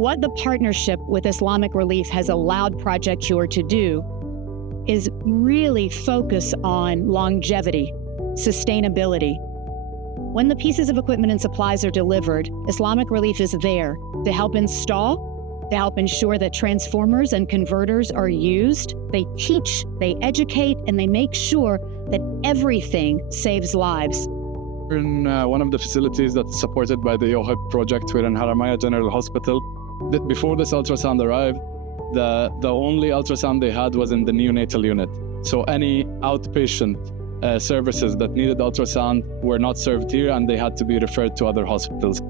What the partnership with Islamic Relief has allowed Project Cure to do is really focus on longevity, sustainability. When the pieces of equipment and supplies are delivered, Islamic Relief is there to help install, to help ensure that transformers and converters are used. They teach, they educate, and they make sure that everything saves lives. We're in one of the facilities that's supported by the OHIP project. We're in Haramaya General Hospital. Before this ultrasound arrived, the only ultrasound they had was in the neonatal unit. So any outpatient services that needed ultrasound were not served here, and they had to be referred to other hospitals.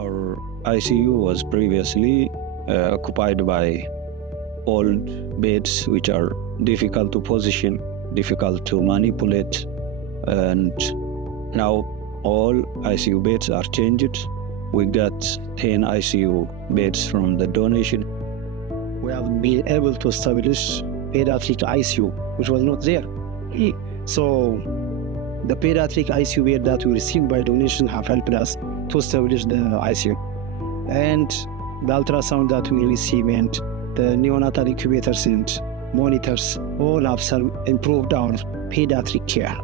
Our ICU was previously occupied by old beds which are difficult to position, difficult to manipulate, and now all ICU beds are changed. We got 10 ICU beds from the donation. We have been able to establish pediatric ICU, which was not there. So the pediatric ICU bed that we received by donation have helped us to establish the ICU. And the ultrasound that we receive and the neonatal incubators and monitors all have improved our pediatric care.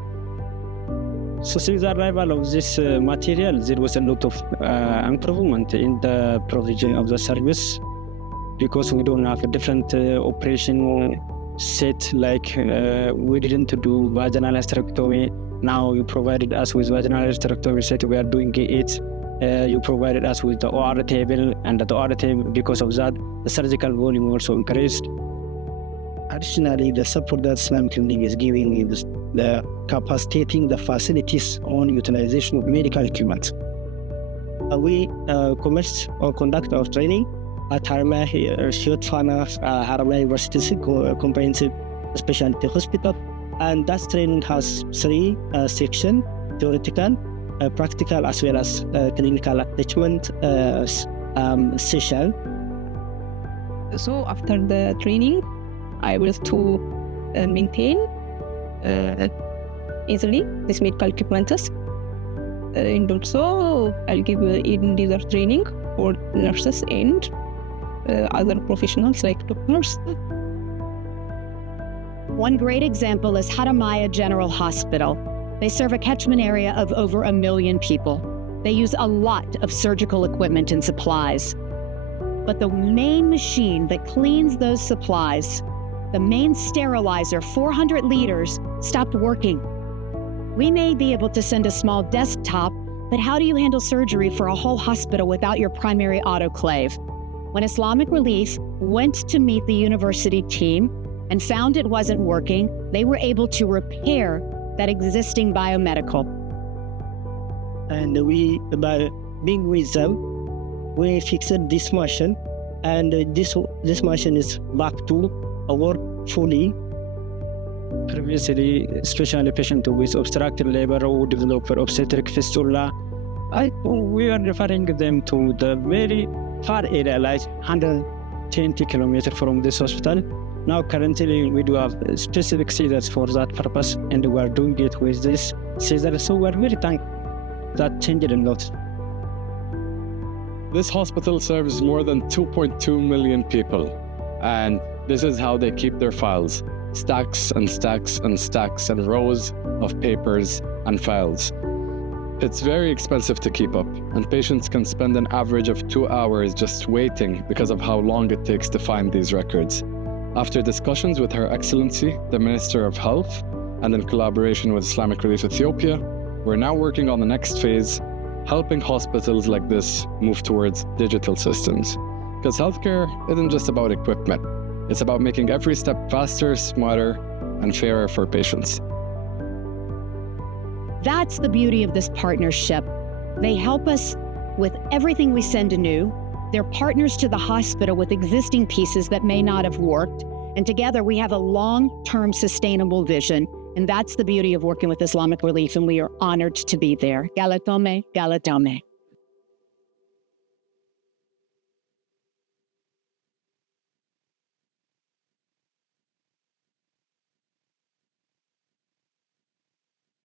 So since the arrival of this material, there was a lot of improvement in the provision of the service, because we don't have a different operation set, like we didn't do vaginal hysterectomy. Now you provided us with vaginal hysterectomy set, we are doing it. You provided us with the OR table, and the OR table, because of that, the surgical volume also increased. Additionally, the support that Islamic Relief is giving is the capacitating the facilities on utilization of medical equipment. We commenced or conduct our training at Haramaya University's Comprehensive Specialty Hospital, and that training has 3 sections: theoretical, practical, as well as clinical attachment session. So after the training, I was to maintain easily this medical equipment, and also I'll give even user training for nurses and other professionals like doctors. One great example is Haramaya General Hospital. They serve a catchment area of over 1 million people. They use a lot of surgical equipment and supplies. But the main machine that cleans those supplies, the main sterilizer, 400 liters, stopped working. We may be able to send a small desktop, but how do you handle surgery for a whole hospital without your primary autoclave? When Islamic Relief went to meet the university team and found it wasn't working, they were able to repair that existing biomedical. And we, by being with them, we fixed this machine, and this machine is back to work fully. Previously, especially patients with obstructive labor who develop obstetric fistula, we are referring them to the very far area, like 120 kilometers from this hospital. Now, currently, we do have specific scissors for that purpose, and we are doing it with this scissor. So we are very thankful. That changed a lot. This hospital serves more than 2.2 million people, and this is how they keep their files: stacks and stacks and stacks and rows of papers and files. It's very expensive to keep up, and patients can spend an average of 2 hours just waiting because of how long it takes to find these records. After discussions with Her Excellency, the Minister of Health, and in collaboration with Islamic Relief Ethiopia, we're now working on the next phase, helping hospitals like this move towards digital systems. Because healthcare isn't just about equipment. It's about making every step faster, smarter, and fairer for patients. That's the beauty of this partnership. They help us with everything we send anew. They're partners to the hospital with existing pieces that may not have worked. And together we have a long-term sustainable vision. And that's the beauty of working with Islamic Relief, and we are honored to be there. Galatome, Galatome.